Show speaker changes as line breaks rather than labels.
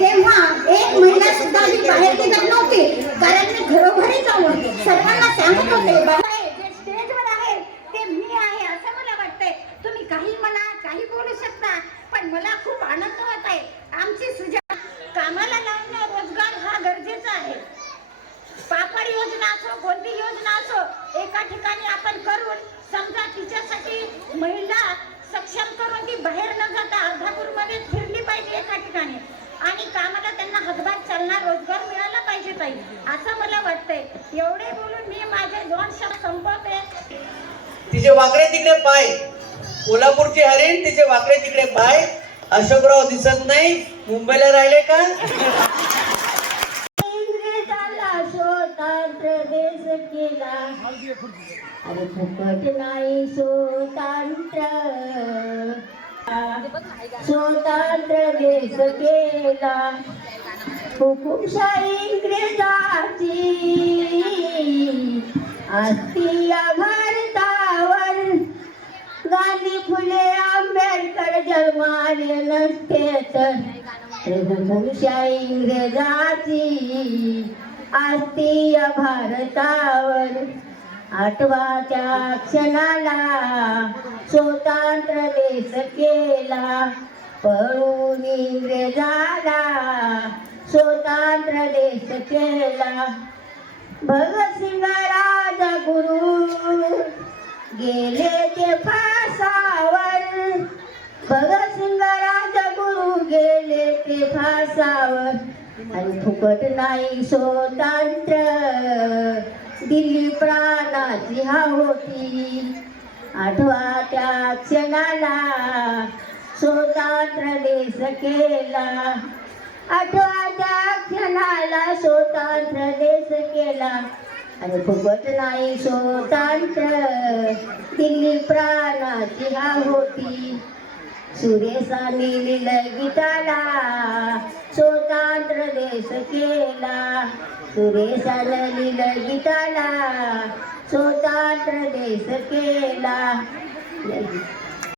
तेव्हा एक महिला सुद्धा मी बाहेर निघत नव्हती. कारण मी घरोघरी जाऊन सर्वांना सांगत होते ते मी आहे असं मला वाटतंय. तुम्ही काही काही बोलू शकता पण मला खूप आनंद होत आहे. आमची कामाला रोजगार हा गरजेचा आहे. पापड योजना असो कोणती योजना असो एका ठिकाणी आपण करून समजा तिच्यासाठी
तिचे वाकडे तिकडे पाय. कोल्हापूरचे हरिण तिचे वाकडे तिकडे पाय. अशोकराव दिसत नाही. मुंबईला राहिले का?
अरे फुकट नाही स्वतंत्र. स्वतंत्र देश केला. हुकुमशाही इंग्रजाची. फुले आंबेडकर जन्माले नसते तर. इंग्रजाची असती या भारतावर. आठवाच्या क्षणाला स्वतंत्र देश केला. पळून इंग्रजाला स्वतंत्र देश केला. भगतसिंग राजा गुरु गे भगतसिंग राजगुरु गेले ते फासावर. आणि फुकट नाही स्वतंत्र. दिल्ली प्राणाची हा होती. आठवा त्या क्षणाला स्वतंत्र देश केला. आठवा त्या क्षणाला स्वतंत्र देश केला. आणि फुकट नाही स्वतंत्र. दिल्ली प्राणाची हा होती. सुरेशाने लिहिलं गीताला स्वतंत्र देश केला. सुरेशानं लिहिलं गीताला स्वतंत्र देश केला.